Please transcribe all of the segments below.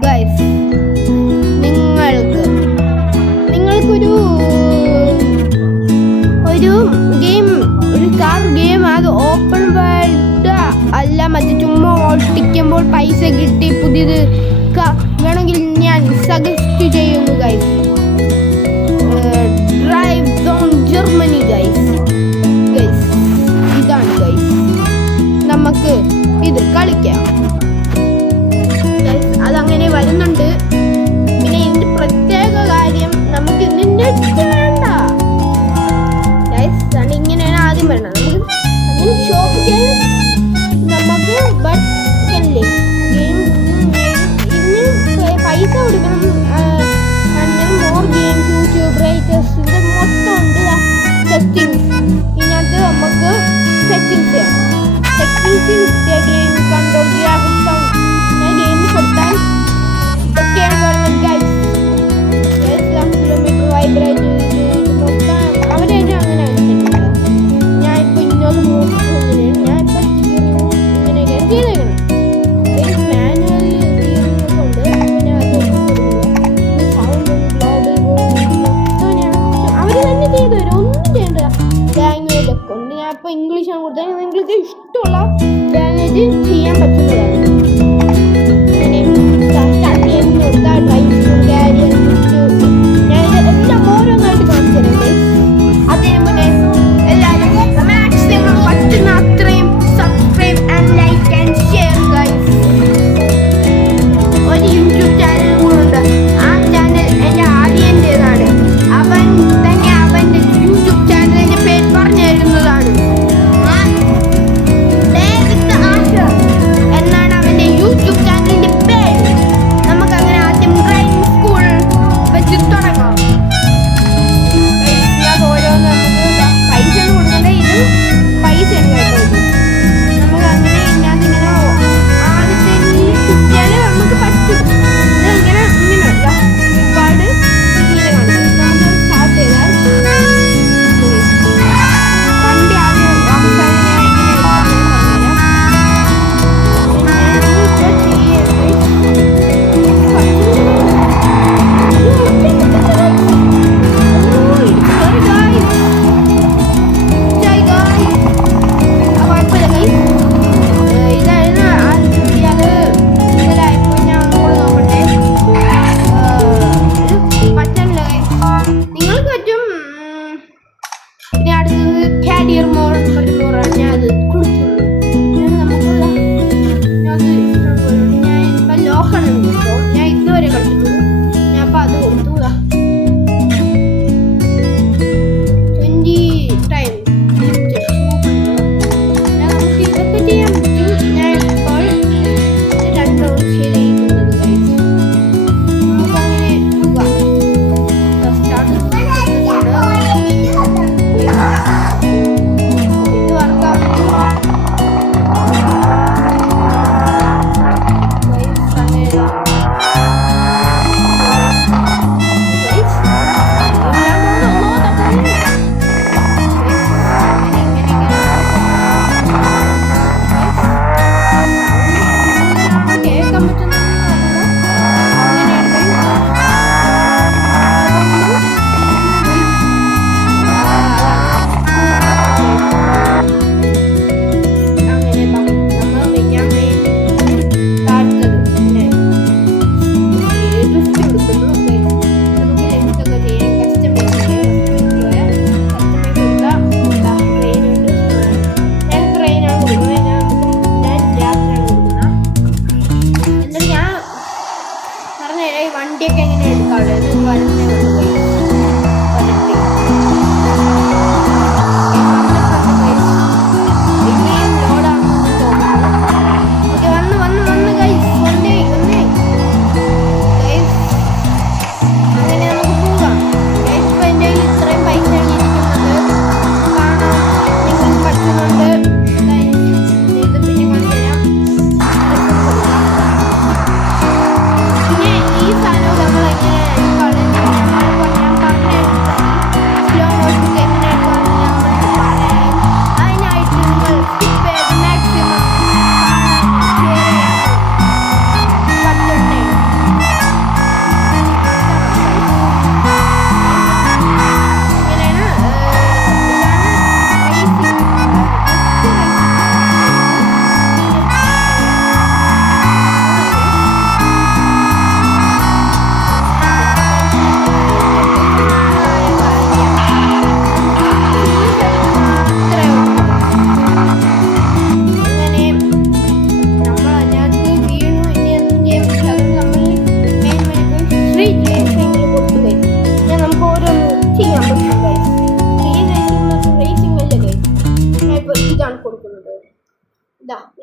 Guys, നിങ്ങൾക്കൊരു game, ഒരു car game, അത് ഓപ്പൺ വേൾഡ് അല്ല, മറ്റേ ചുമ്മാ ഓട്ടിക്കുമ്പോൾ പൈസ കിട്ടി പുതിയത് വേണമെങ്കിൽ ഞാൻ സജസ്റ്റ് ചെയ്യുന്നു guys. Drive on Germany guys. ഇതാണ് ഗൈസ്, നമുക്ക് ഇത് കളിക്കാം. അതങ്ങനെ വരുന്നുണ്ട്. പിന്നെ ഇതിന്റെ പ്രത്യേക കാര്യം, നമുക്ക് ഇതിന്റെ വേണ്ട ഗൈസ്. ഇങ്ങനെയാണ് ആദ്യം വരുന്നത്. നമുക്ക് ഷോപ്പ് ചെയ്യാൻ നമുക്ക് ബട്ട് അല്ലേ ഇതിന് പൈസ കൊടുക്കണം. മോർ ഗെയിംസ്, യൂട്യൂബ് റൈറ്റേഴ്സ്, ഇത് മൊത്തം ഉണ്ട്. സെറ്റിംഗ്സ്, ഇതിനകത്ത് നമുക്ക് സെറ്റിംഗ്സ് ചെയ്യണം. Settings game control, graphics, sound, game കൊടുത്താൽ ഇതൊക്കെയാണ് പറയുന്നത് ഗൈസ്. കിലോമീറ്റർ വൈബ്രേറ്റ് മൊത്തം അവരെന്നെ അങ്ങനെ അനുസരിക്കുന്നത്. ഞാൻ ഇപ്പോൾ ഇന്നോട് നോക്കുന്നതിന് ഞാൻ ഇപ്പോൾ ഇങ്ങനെയൊക്കെയാണ് ചെയ്തേക്കണം. മാനുവൽ കൊണ്ട് പിന്നെ അത് സൗണ്ട്, ഗ്ലോബൽ അവർ തന്നെ ചെയ്തു തരും. ഒന്നും ചെയ്യേണ്ട. ലാംഗ്വേജ് ഒക്കെ ഉണ്ട്. ഞാൻ ഇപ്പോൾ ഇംഗ്ലീഷാണ് കൊടുത്തത്. നിങ്ങൾക്ക് ഇഷ്ടമുള്ള ലാംഗ്വേജ് ചെയ്യാൻ പറ്റുന്നതാണ്. ഞാനിത് എല്ലാം ഓരോന്നായിട്ട് കാണിച്ചു തരാം. അതേപോലെ എല്ലാവരും മാക്സിമം പറ്റുന്ന അത്രയും subscribe and like and share guys. ഒരു യൂട്യൂബ് ചാനൽ കൂടെ ഉണ്ട്. ആ ചാനൽ എൻ്റെ ആദ്യൻ്റെതാണ്. അവൻ തന്നെ അവൻ്റെ യൂട്യൂബ് ചാനലിൻ്റെ പേര് പറഞ്ഞു തരുന്നതാണ്. എന്നാണ് അവൻ്റെ യൂട്യൂബ് ചാനലിൻ്റെ പേര്. നമുക്കങ്ങനെ ആദ്യം ഡ്രൈവിംഗ് സ്കൂൾ വെച്ച് തുടങ്ങാം. ഓരോന്ന് നമുക്ക് പൈസ കൊടുക്കണ്ട. ഇത് പൈസ കേട്ടോ. നമുക്ക് അങ്ങനെ ഇതിനകത്തിങ്ങനെ ആദ്യത്തെ കുട്ടിയാൽ നമുക്ക് പറ്റും. ഇതിങ്ങനെ ഇങ്ങനെയല്ല, ഒരുപാട് ഇങ്ങനെ കാണിക്കും. നമുക്ക് സ്റ്റാർട്ട് ചെയ്താൽ വണ്ടി ആദ്യം അവസാനം ഇങ്ങനെ വണ്ടിയൊക്കെ എങ്ങനെ എടുക്കാം. വരുന്നേ ഉള്ളൂ. ഈ സാധനം നമ്മൾ എങ്ങനെ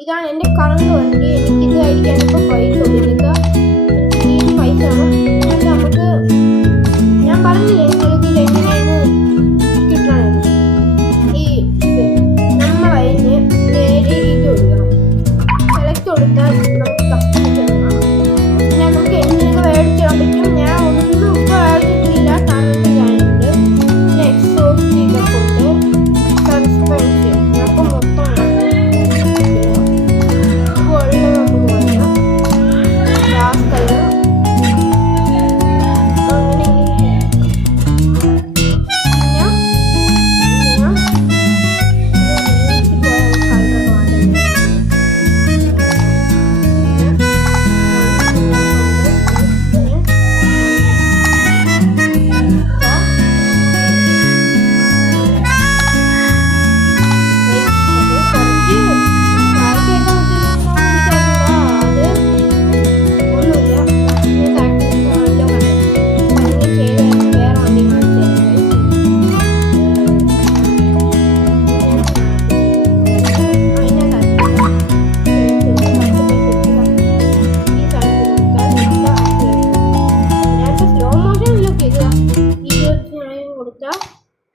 ഇതാണ് എൻ്റെ കറണ്ട് വണ്ടി. എനിക്ക് ഇത് അടിക്കാൻ ഇപ്പോൾ പൈസ കൊടുക്കുക. ഈ പൈസ എന്നിട്ട് നമുക്ക് ഞാൻ പറഞ്ഞില്ലേ നിങ്ങൾക്ക് എങ്ങനെയാണ് കിട്ടണമെന്ന്. ഈ ഇത് നമ്മളതിന് നേരെ ഇത് കൊടുക്കണം. സെലക്ട് കൊടുത്താൽ നമുക്ക് കസ്റ്റമൈസ് എടുക്കണം. പിന്നെ നമുക്ക് എന്തിനൊക്കെ മേടിച്ചിടാൻ പറ്റും. ഞാൻ ഒന്നും ഇപ്പോൾ മേടിച്ചിട്ടില്ല. കറണ്ട് ഞാനുണ്ട്. പിന്നെ എക്സോസ്റ്റ് ഇതൊക്കെ ഉണ്ട്. സസ്പെൻഷൻ അപ്പം മൊത്തം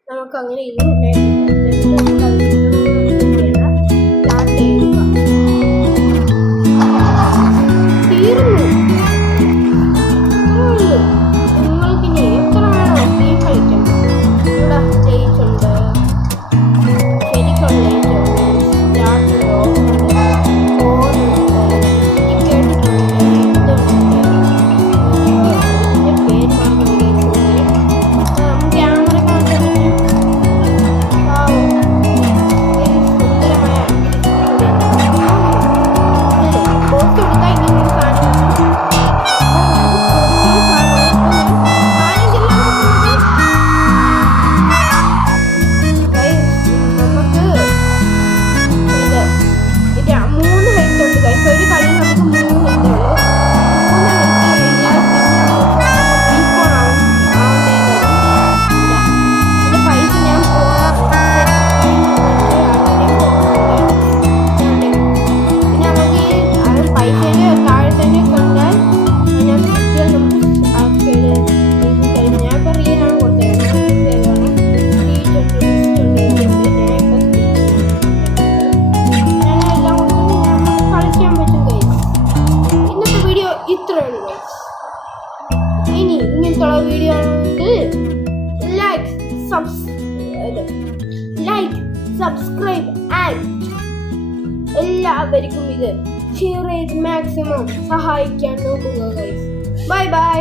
നമുക്ക് അങ്ങനെ തീർന്നു. നിങ്ങൾക്ക് ഇനി എത്ര വേണോ ഗെയിം കളിക്കാം. ഇവിടെ സ്റ്റേജ് ഉണ്ട്, ശരിക്കുള്ള ഇനി ഇങ്ങനത്തുള്ള വീഡിയോ ആണെങ്കിൽ ലൈക്ക് സബ്സ്ക്രൈബ് ആൻഡ് എല്ലാവർക്കും ഇത് ഷെയർ ചെയ്ത് മാക്സിമം സഹായിക്കാൻ നോക്കുക ഗൈസ്. Bye bye.